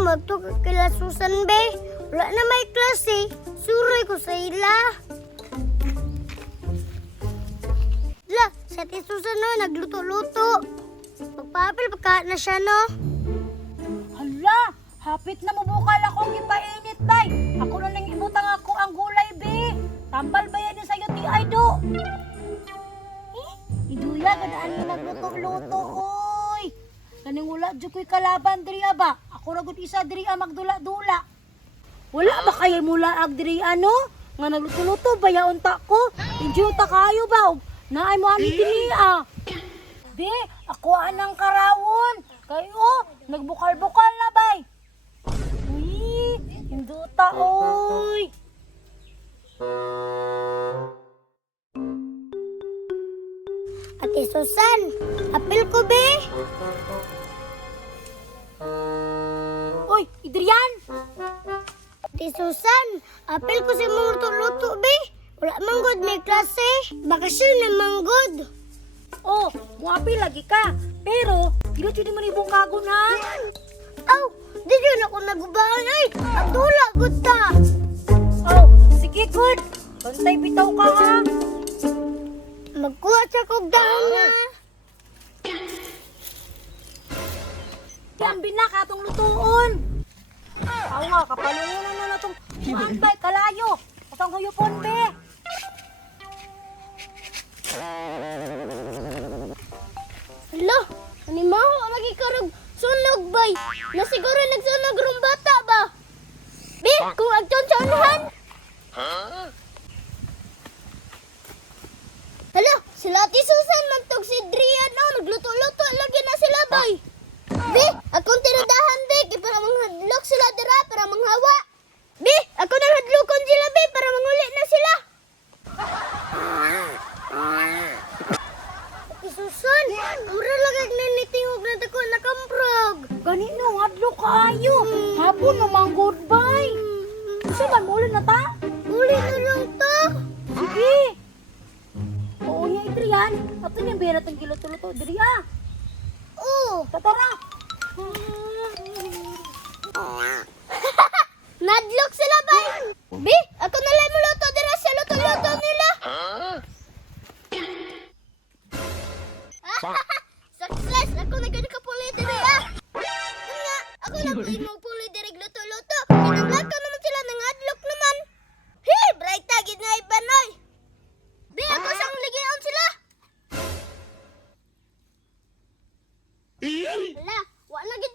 magtukag kila Susan, be. Wala na may klase. Suroy ko sa ila. La, sa ti Susan, no, nagluto-luto. Magpapil, pagka na siya, no? Hala, hapit na mabukal akong ipainit, bay. Ako na nang ibutang ako ang gulay, be. Tambal ba yan sa'yo, ti Aido? Iduya, ganaan mo nagluto-luto, oy. Kaning wala dyan ko'y kalaban, diriya ba? Ako ragod isa, diriya, magdula-dula. Wala ba kayo mula ag diriya, no? Nga nagluto-luto, bayaon ta ko. Enjoy ta kayo ba? Naay mo ani diriya. Be, ako anang karawon. Kayo, nagbukal-bukal na, bay. Uy, hinduta, oy. Ate Susan, apil ko, be. Oy, Idrian! Ate Susan, apil ko si mong luto-luto, be. Wala manggod may klase. Bakasyon na manggod. Oh, muapi lagi ka. Pero, dilo mo ni bungkagon, ha? Aw, di yun ako nagubahan, ay. Atula, good ta. Oh, sige, good. Bantay bitaw ka, ha? Magkuha sa kog dahon na. Yan, binaka atong lutuon. Awa, kapalungunan na na itong muambay, kalayo. Atang huyupon, be. Hala, animaho lagi karag sunog bay. Na siguro nagsunog rong bata ba? Be, kung agton sa unahan. Hala, sila Ate Susan mantog si Drian no, nagluto-luto lagi na sila bay. Be, akong tinudahan be, kay para manghadlok sila dira para manghawa. Be, ako nang hadlokon sila be para manguli na sila. Ate Susan, mura lagag nanitingog na dako na kamprog. Ganino, hadlo kayo. Hapon namang goodbye. Gusto man, muli na ta? Uli na lang to. Sige. Oo niya, Idrian. Ato niya, bera itong giluto-luto. Idria. Oo. Tatara. Nadlok sila bay. Be, ako na lang muluto dira sa luto-luto nila. Success! Ako na gano'n kapuli diri ah. Nga, ako na po imong puli diri luto-luto. Kinamlag ko naman sila ng adlok naman. Hey, bright tagid nga ibanoy. Be, ako sang ligion sila. Hala, wala gid